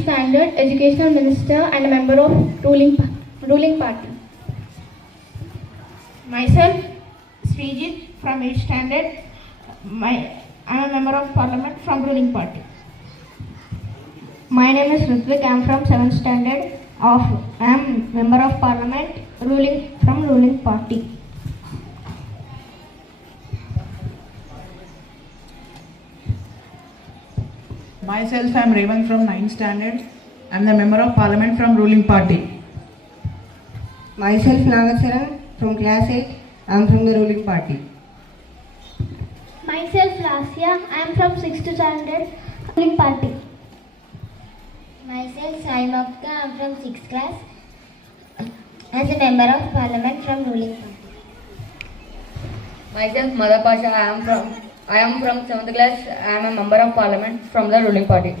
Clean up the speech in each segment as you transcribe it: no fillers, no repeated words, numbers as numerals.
Standard Educational Minister and a member of ruling party. Myself, Srijit from 8th standard. I am a member of parliament from ruling party. My name is Ritvik. I am from 7th standard. I am member of parliament from ruling party. Myself, I am Revan from 9th standard. I am the member of parliament from ruling party. Myself, Nagasaran from class 8. I am from the ruling party. Myself, Lasya. I am from 6th standard ruling party. Myself, Saimokta. I am from 6th class as a member of parliament from ruling party. Myself, Mother Pasha. I am from 7th class. I am a member of parliament from the ruling party.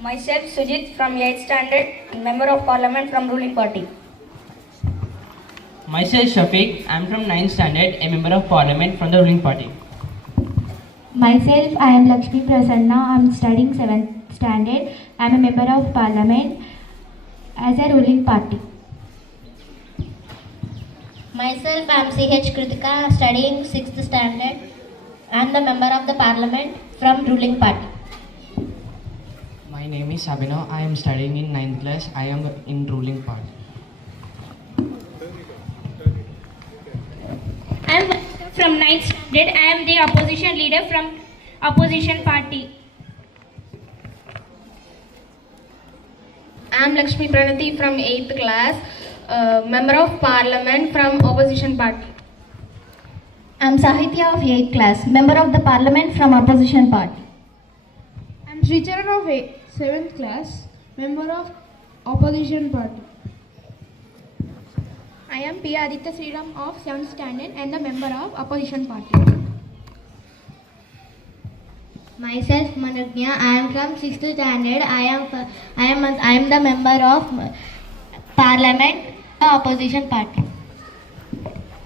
Myself, Sujit from 8th standard, member of parliament from ruling party. Myself, Shafiq. I am from 9th standard, a member of parliament from the ruling party. Myself, I am Lakshmi Prasanna. I am studying 7th standard. I am a member of parliament as a ruling party. Myself, I am CH Kritika, studying 6th standard. I am the member of the parliament from ruling party. My name is Sabino. I am studying in 9th class. I am in ruling party. I am from 9th standard. I am the opposition leader from opposition party. I am Lakshmi Pranati from 8th class, member of parliament from opposition party. I am Sahitya of 8th class, member of the parliament from opposition party. I am Sricharan of 7th class, member of opposition party. I am P. Aditya Sriram of 7th standard and the member of opposition party. Myself, Managnya. I am from 6th standard. I am the member of parliament opposition party.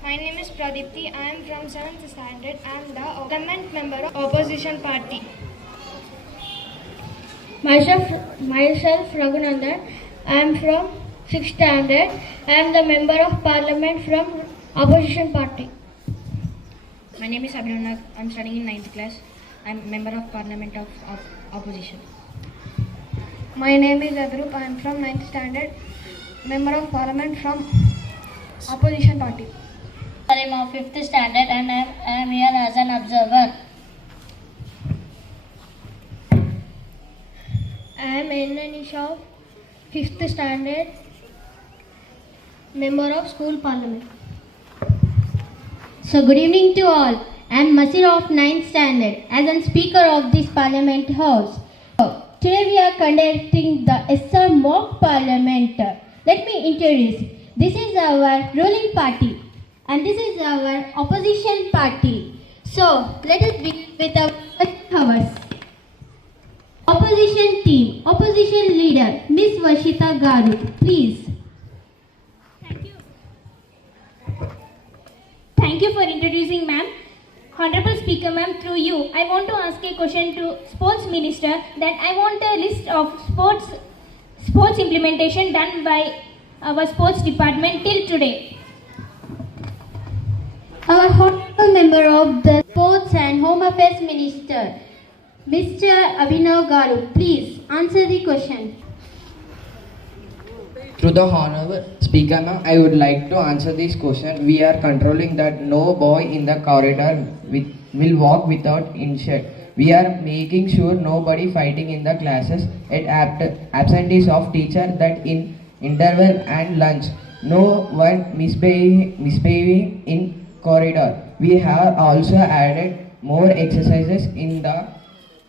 My name is Pradipti. I am from 7th standard. I am the parliament member of opposition party. Myself Raghunandan. I am from 6th standard. I am the member of parliament from opposition party. My name is Abhinanath. I am studying in 9th class. I am member of parliament of opposition. My name is Adrup. I am from 9th standard. Member of parliament from opposition party. I am of 5th standard and I am here as an observer. I am Anish of 5th standard, member of school parliament. So good evening to all. I am Masir of 9th standard as a speaker of this parliament house. Today we are conducting the SR mock parliament. Let me introduce. This is our ruling party and this is our opposition party. So let us begin with our hours. Opposition team, opposition leader, Miss Vashita Garu, please. Thank you for introducing, ma'am. Honorable Speaker, ma'am, through you, I want to ask a question to Sports Minister that I want a list of sports implementation done by our sports department till today. Our honorable member of the Sports and Home Affairs Minister, Mr. Abhinav Garu, please answer the question. Through the Honorable Speaker, ma'am, I would like to answer this question. We are controlling that no boy in the corridor will walk without insert. We are making sure nobody fighting in the classes at absentees of teacher, that in interval and lunch. No one misbehaving in corridor. We have also added more exercises in the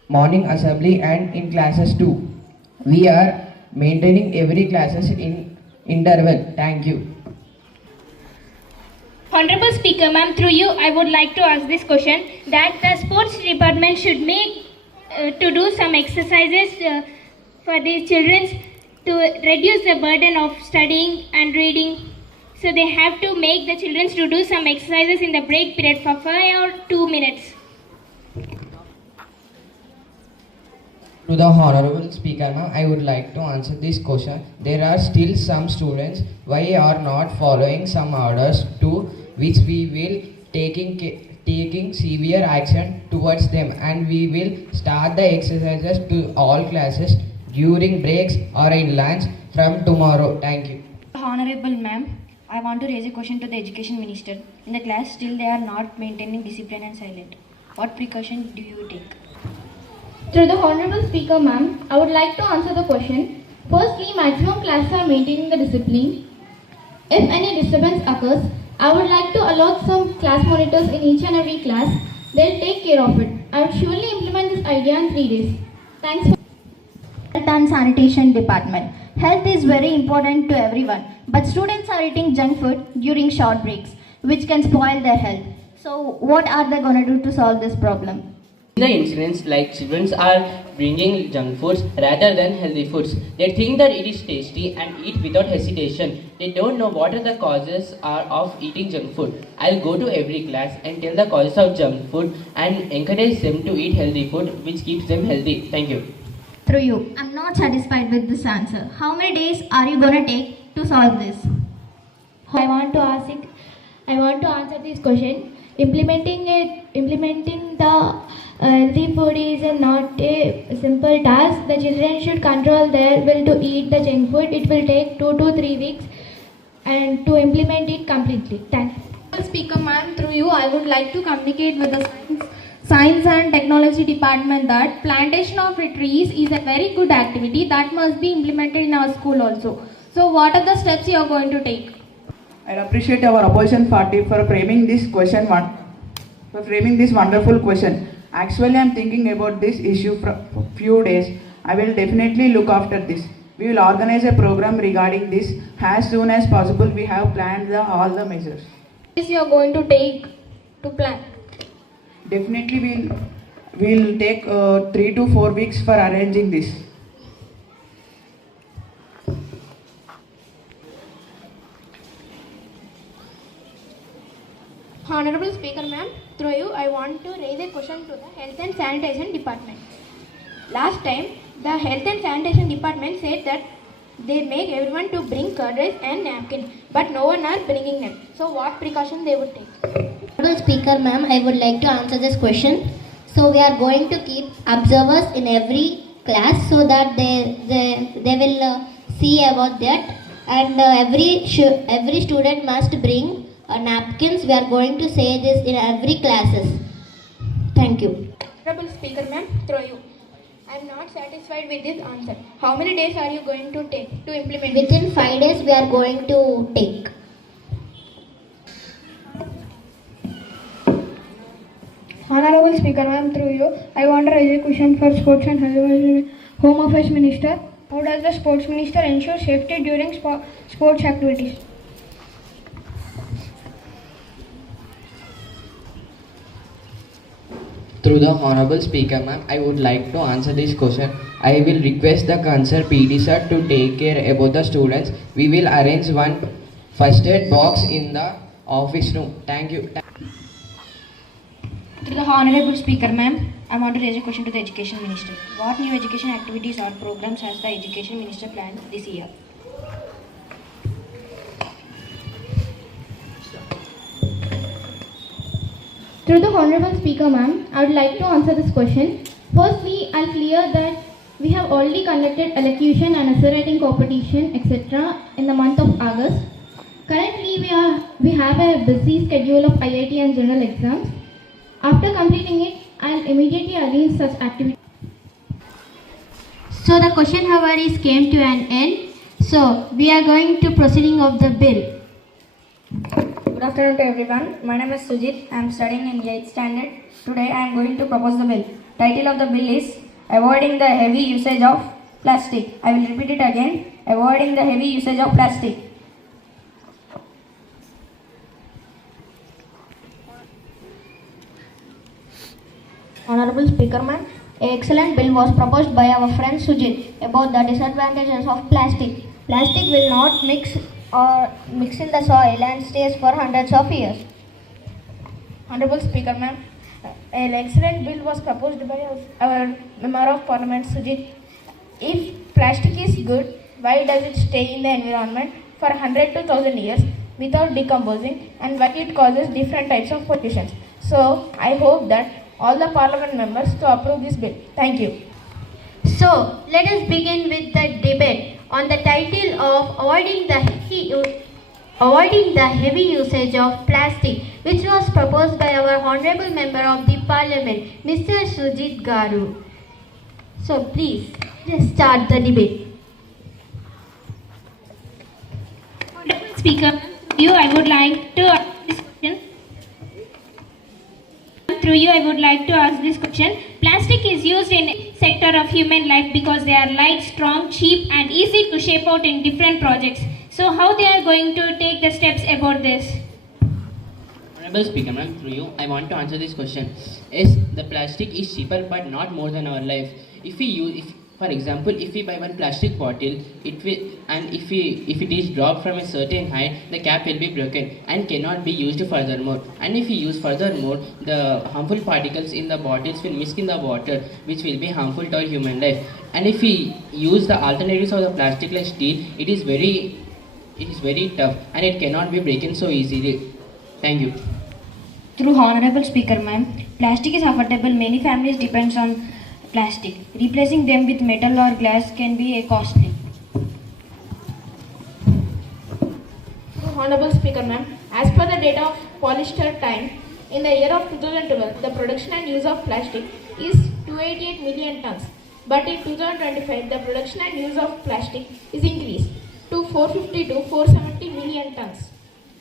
morning assembly and in classes too. We are maintaining every classes in interval. Thank you. Honorable Speaker, ma'am, through you, I would like to ask this question that the sports department should make to do some exercises for these children to reduce the burden of studying and reading. So they have to make the children to do some exercises in the break period for 5 or 2 minutes. To the Honorable Speaker, ma'am, I would like to answer this question. There are still some students why are not following some orders to which we will taking severe action towards them, and we will start the exercises to all classes during breaks or in lunch from tomorrow. Thank you. Honorable ma'am, I want to raise a question to the education minister. In the class, still they are not maintaining discipline and silent. What precaution do you take? Through the Honorable Speaker, ma'am, I would like to answer the question. Firstly, maximum classes are maintaining the discipline. If any disturbance occurs, I would like to allot some class monitors in each and every class. They'll take care of it. I would surely implement this idea in 3 days. Thanks for Health and Sanitation Department. Health is very important to everyone, but students are eating junk food during short breaks, which can spoil their health. So, what are they going to do to solve this problem? The incidents like children are bringing junk foods rather than healthy foods. They think that it is tasty and eat without hesitation. They don't know what are the causes are of eating junk food. I'll go to every class and tell the causes of junk food and encourage them to eat healthy food which keeps them healthy. Thank you. Through you, I'm not satisfied with this answer. How many days are you going to take to solve this? I want to answer this question. Implementing the healthy food is not a simple task. The children should control their will to eat the junk food. It will take 2 to 3 weeks and to implement it completely. Thank you. Speaker, ma'am, through you, I would like to communicate with the Science and Technology Department that plantation of trees is a very good activity that must be implemented in our school also. So, what are the steps you are going to take? I appreciate our opposition party for framing this wonderful question. Actually, I am thinking about this issue for a few days. I will definitely look after this. We will organize a program regarding this as soon as possible. We have planned all the measures. What is you are going to take to plan? Definitely, we'll take 3 to 4 weeks for arranging this. Honorable Speaker, ma'am, through you, I want to raise a question to the Health and Sanitation Department. Last time, the Health and Sanitation Department said that they make everyone to bring curd rice and napkin, but no one are bringing them. So, what precaution they would take? Honorable Speaker, ma'am, I would like to answer this question. So, we are going to keep observers in every class so that they will see about that, and every student must bring napkins. We are going to say this in every classes. Thank you. Honorable Speaker, ma'am, through you. I am not satisfied with this answer. How many days are you going to take to implement it? Within 5 days we are going to take. Honorable Speaker, ma'am, through you, I want to raise a question for Sports and Home Affairs Minister. How does the Sports Minister ensure safety during sports activities? Through the Honorable Speaker, ma'am, I would like to answer this question. I will request the concerned PD sir to take care about the students. We will arrange one first aid box in the office room. Thank you. To the Honorable Speaker, ma'am, I want to raise a question to the Education Minister. What new education activities or programs has the Education Minister planned this year? Through the Honorable Speaker, ma'am, I would like to answer this question. Firstly, I'll clear that we have already conducted elocution and essay writing competition, etc. in the month of August. Currently, we have a busy schedule of IIT and general exams. After completing it, I'll immediately arrange such activities. So the question hour is came to an end. So we are going to proceeding of the bill. Good afternoon to everyone. My name is Sujit. I am studying in 8th standard. Today I am going to propose the bill. Title of the bill is Avoiding the Heavy Usage of Plastic. I will repeat it again. Avoiding the Heavy Usage of Plastic. Honorable Speaker Ma'am, an excellent bill was proposed by our friend Sujit about the disadvantages of plastic. Plastic will not mix in the soil and stays for hundreds of years. Honorable Speaker Ma'am, an excellent bill was proposed by our Member of Parliament Sujit. If plastic is good, why does it stay in the environment for 100 to 1000 years without decomposing, and why it causes different types of pollutions? So I hope that all the Parliament members to approve this bill. Thank you. So, let us begin with the debate on the title of avoiding the heavy usage of plastic, which was proposed by our Honorable Member of the Parliament, Mr. Sujit Garu. So, please, let's start the debate. Honorable Speaker, through you I would like to ask this question. Through you I would like to ask this question. Plastic is used in sector of human life because they are light, strong, cheap and easy to shape out in different projects. So how they are going to take the steps about this? Honorable Speaker, ma'am, through you, I want to answer this question. Yes, the plastic is cheaper but not more than our life. For example, if we buy one plastic bottle, if it is dropped from a certain height, the cap will be broken and cannot be used furthermore. And if we use furthermore, the harmful particles in the bottles will mix in the water, which will be harmful to our human life. And if we use the alternatives of the plastic like steel, it is very tough and it cannot be broken so easily. Thank you. Through Honorable Speaker Ma'am, plastic is affordable. Many families depends on plastic. Replacing them with metal or glass can be costly. Honorable Speaker Ma'am, as per the data of polyester time, in the year of 2012, the production and use of plastic is 288 million tons. But in 2025, the production and use of plastic is increased to 450 to 470 million tons.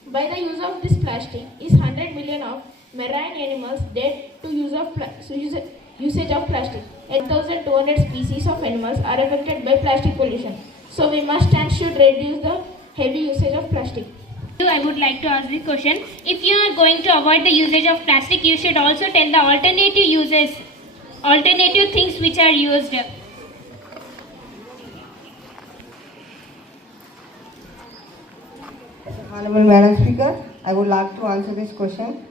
By the use of this plastic is 100 million of marine animals dead to usage of plastic. 8,200 species of animals are affected by plastic pollution. So we must and should reduce the heavy usage of plastic. I would like to ask this question. If you are going to avoid the usage of plastic, you should also tell the alternative things which are used. Honorable Madam Speaker, I would like to answer this question.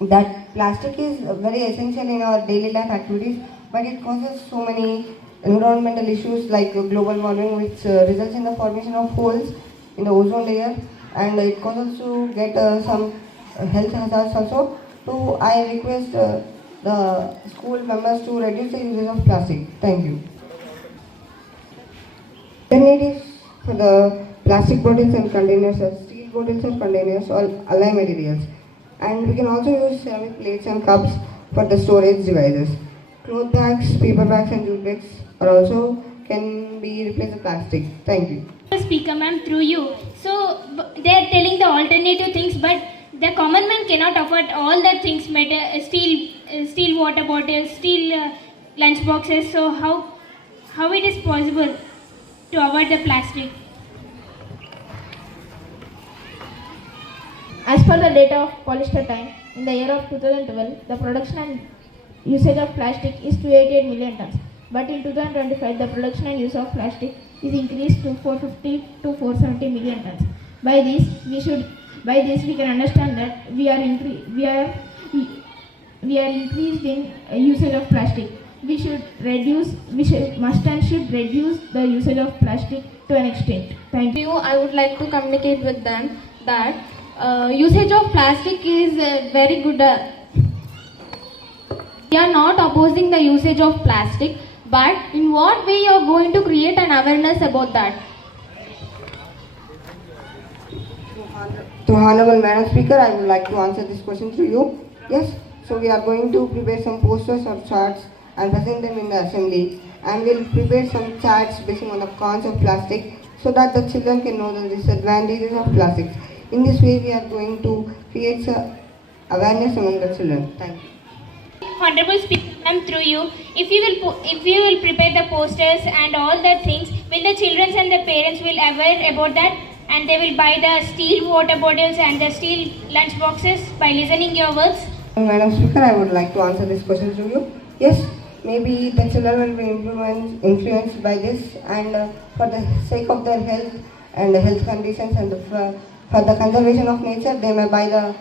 That plastic is very essential in our daily life activities, but it causes so many environmental issues like global warming, which results in the formation of holes in the ozone layer, and it causes to get some health hazards also. So I request the school members to reduce the usage of plastic. Thank you. Alternatives for the plastic bottles and containers are steel bottles and containers or alloy materials. And we can also use ceramic plates and cups for the storage devices. Cloth bags, paper bags and jute bags are also can be replaced with plastic. Thank you. Speaker ma'am, through you. So they are telling the alternative things, but the common man cannot afford all the things, steel water bottles, steel lunch boxes. So how it is possible to avoid the plastic? As per the data of polyester time, in the year of 2012, the production and usage of plastic is 288 million tons. But in 2025, the production and use of plastic is increased to 450 to 470 million tons. By this, we can understand that we are increased in usage of plastic. We must and should reduce the usage of plastic to an extent. Thank you. I would like to communicate with them that usage of plastic is very good. We are not opposing the usage of plastic, but in what way you are going to create an awareness about that? To Honorable Madam Speaker, I would like to answer this question to you. Yes, so we are going to prepare some posters or charts and present them in the assembly, and we'll prepare some charts based on the cons of plastic so that the children can know the disadvantages of plastic. In this way, we are going to create awareness among the children. Thank you. Honorable Speaker, ma'am, through you, if you will prepare the posters and all the things, will the children and the parents will aware about that, and they will buy the steel water bottles and the steel lunch boxes by listening your words? Madam Speaker, I would like to answer this question to you. Yes, maybe the children will be influenced by this, and for the sake of their health and the health conditions and for the conservation of nature, they may buy the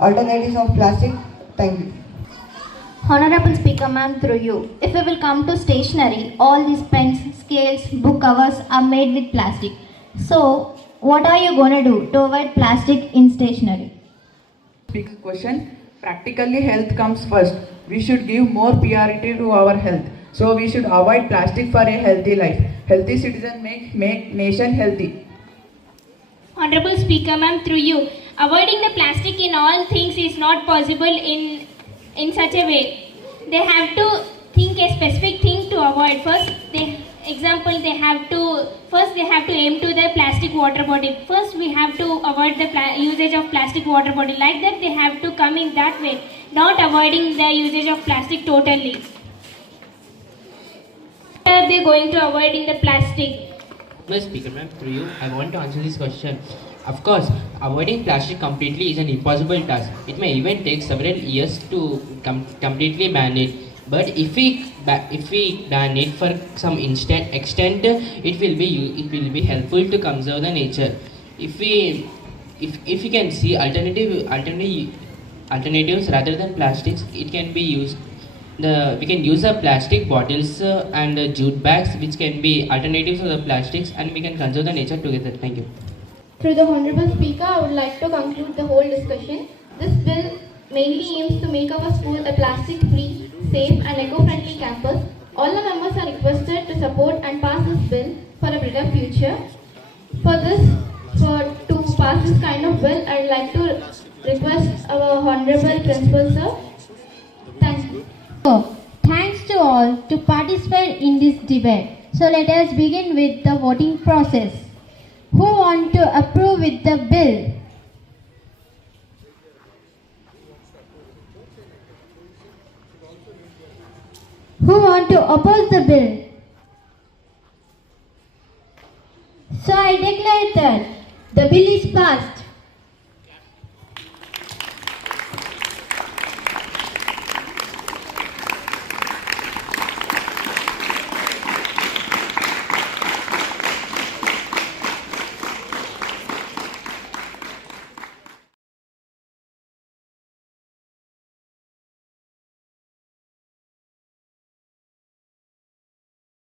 alternatives of plastic. Thank you. Honorable Speaker Ma'am, through you, if we will come to stationery, all these pens, scales, book covers are made with plastic. So, what are you going to do to avoid plastic in stationery? Speaker question. Practically, health comes first. We should give more priority to our health. So we should avoid plastic for a healthy life. Healthy citizens make nation healthy. Honorable Speaker Ma'am, through you, avoiding the plastic in all things is not possible in such a way. They have to think a specific thing to avoid. First, they have to aim to the plastic water bottle. First, we have to avoid the usage of plastic water bottle. Like that, they have to come in that way, not avoiding the usage of plastic totally. What are they going to avoid in the plastic? Well, Speaker Ma'am, through you, I want to answer this question. Of course, avoiding plastic completely is an impossible task. It may even take several years to completely ban it. But if we ban it for some extent, it will be helpful to conserve the nature. If we can see alternatives rather than plastics, it can be used. We can use the plastic bottles and jute bags, which can be alternatives to the plastics, and we can conserve the nature together. Thank you. Through the Honorable Speaker, I would like to conclude the whole discussion. This bill mainly aims to make our school a plastic-free, safe and eco-friendly campus. All the members are requested to support and pass this bill for a better future. To pass this kind of bill, I would like to request our Honorable Principal Sir. Thank you. Thanks to all to participate in this debate. So let us begin with the voting process. Who want to approve with the bill? Who want to oppose the bill? So I declare that the bill is passed.